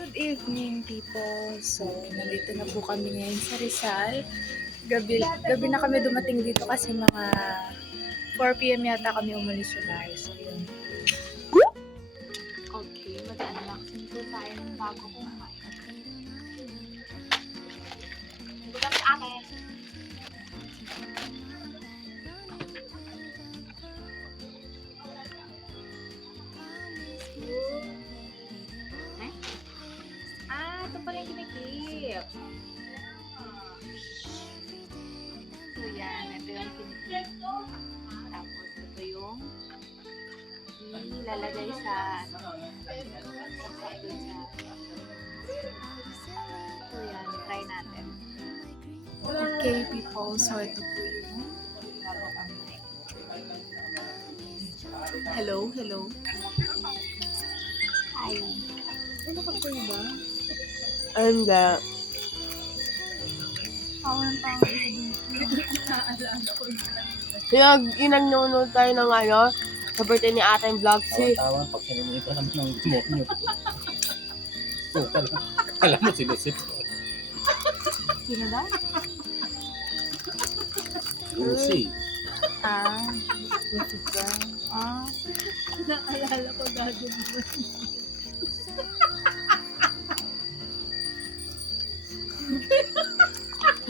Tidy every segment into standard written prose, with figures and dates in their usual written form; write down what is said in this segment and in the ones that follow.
Good evening, people. So, nandito na po kami ngayon sa Rizal. Gabi na kami dumating dito kasi mga 4 p.m. yata kami umalis sa bahay. So, yun. Okay, mag-unboxing po tayo ng bago kong mic. Bukas akin. Ito pala yung kinikip. So, yan. Ito yung kinikip. Tapos, ito yung ilalagay sa so, yan. Try natin. Okay, people. So, ito po yung hello. Hi. Ano ka po ba? Hindi. Kawan pa ako naalala ko Nanonood tayo ng sa birthday ni Ate yung vlog si. Tawan pag sinunita naman ng smoke nyo. So, alam mo si Lucip. Sino ba? Lucy. Jessica. Naalala ko dati mo.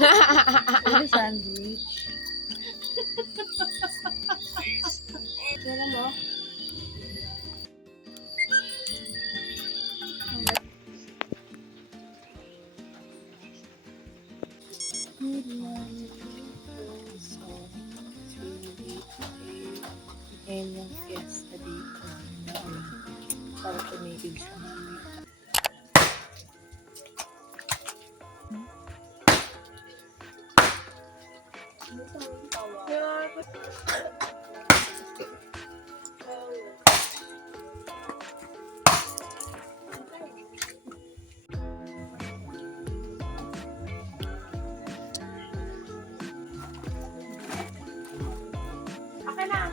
Ano sandwich? Kaya mo? Ngayon yung fiesta dito. Para tumigil siya. Okay na.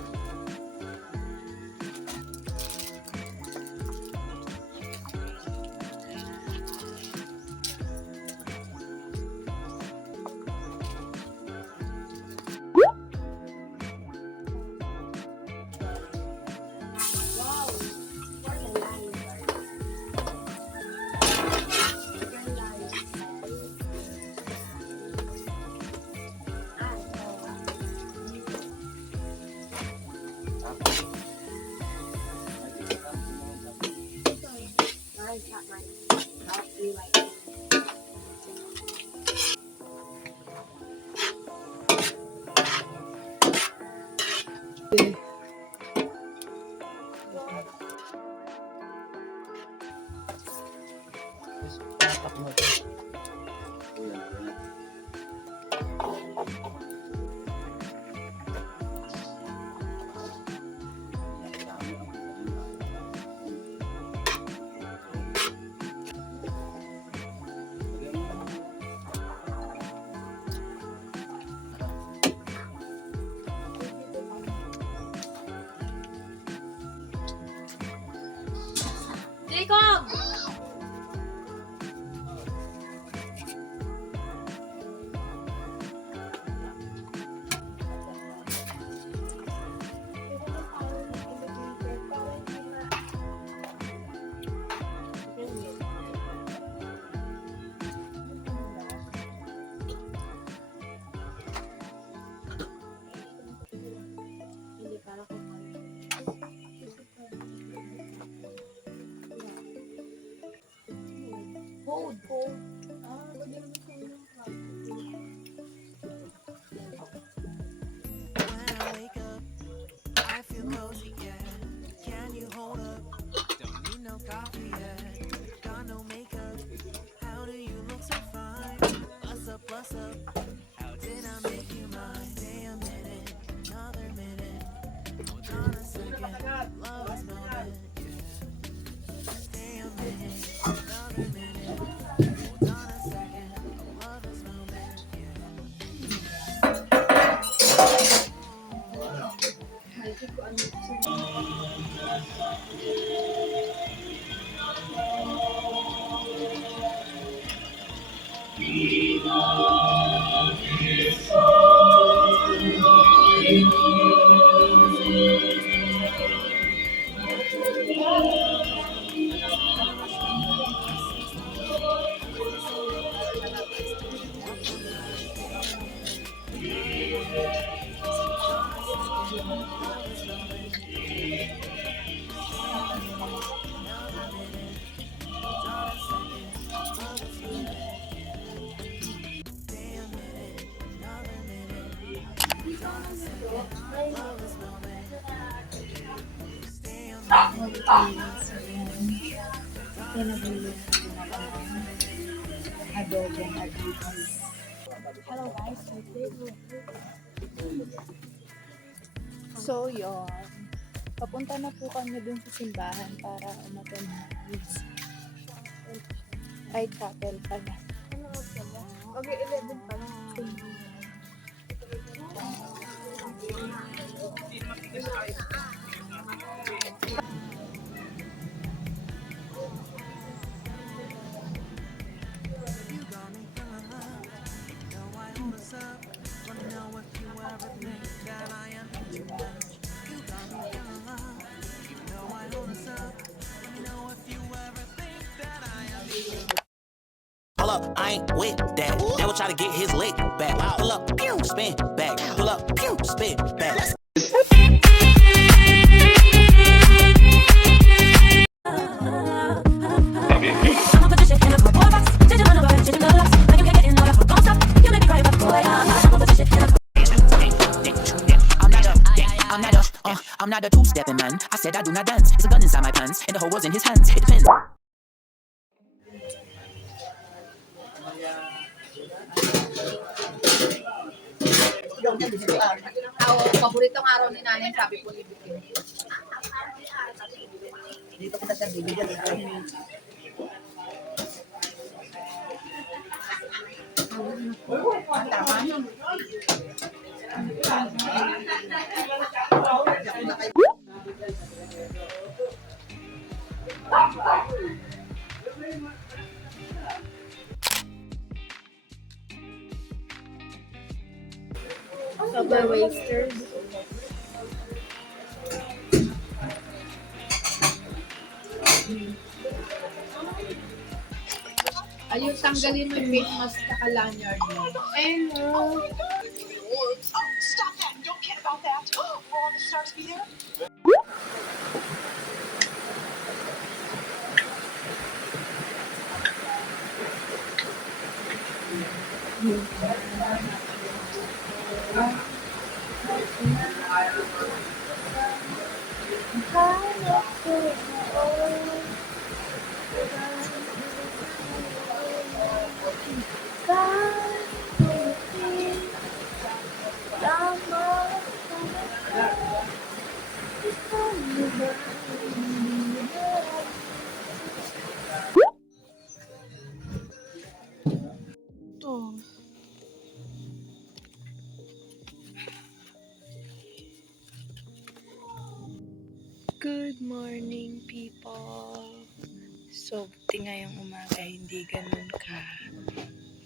Jacob! Cold. Wag naman sa inyo. When I wake up, I feel cozy, yeah. Can you hold up? Don't need no coffee yet. Got no makeup. How do you look so fine? Bust up. How did I make you mine? Stay a minute, another minute. Hold on a second, love is moment, yeah. Stay a minute, another minute. Hold So, yan. Pinabili natin ako ng adobong adobong. Hello guys, so yun. Papunta na po kami dun sa simbahan para umattend ng kids. Ay, chapel pala. Okay, 11 pa lang. You got me feeling love. Know I hold us up. Wanna know if you ever think that I am too much. You got me feeling love. Know I hold us up. Let me know if you ever think that I am too much. Pull up, I ain't with that. Never try to get his lick back. Pull up, pew, spin back. Pull up, pew, spin back. I'm not a two-stepping man. I said I do not dance. It's a gun inside my pants, and the whole was in his hands. It depends. Paboritong araw ni nanay, sabi ko ni Bikin. Dito kita sa bibigyan. Super wasters. Ayun, tanggalin mo yung face mask sa lanyard mo. Hello. Stop that! Don't care about that! Will all the stars be there? Good morning, people. So, buti ngayong umaga, hindi ganun ka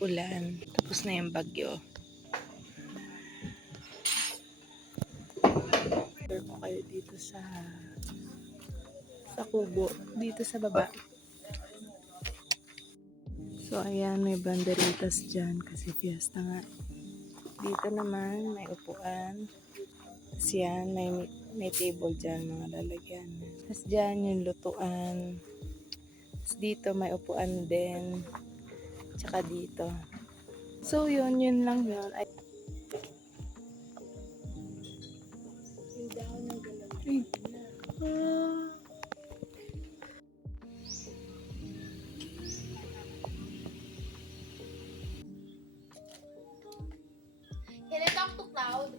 ulan. Tapos na yung bagyo. Share ko kayo dito sa kubo. Dito sa baba. So, ayan, may banderitas dyan kasi fiesta nga. Dito naman, may upuan. Tapos yan, may table dyan, mga lalagyan. Tapos dyan, yung lutuan. Tapos dito, may upuan din. Tsaka dito. So, yun lang yun. Ay, Can I talk to Cloud?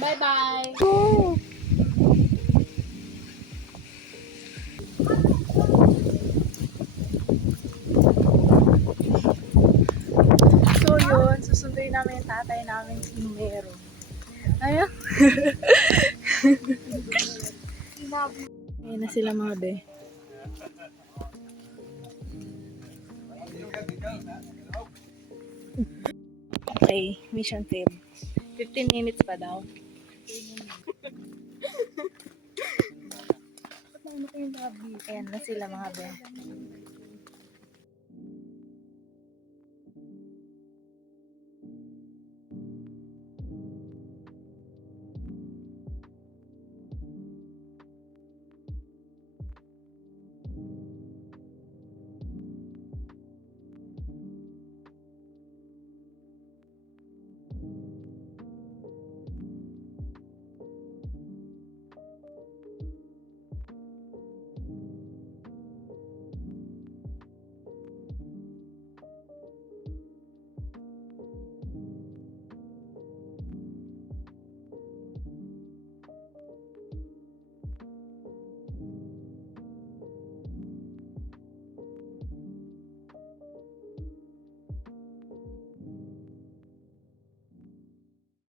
Bye-bye! So yun, susunduin namin yung tatay namin si Numero. Ayun. Ayan na sila mga be. Okay, mission failed. 15 minutes pa daw. Ayan na sila mga be.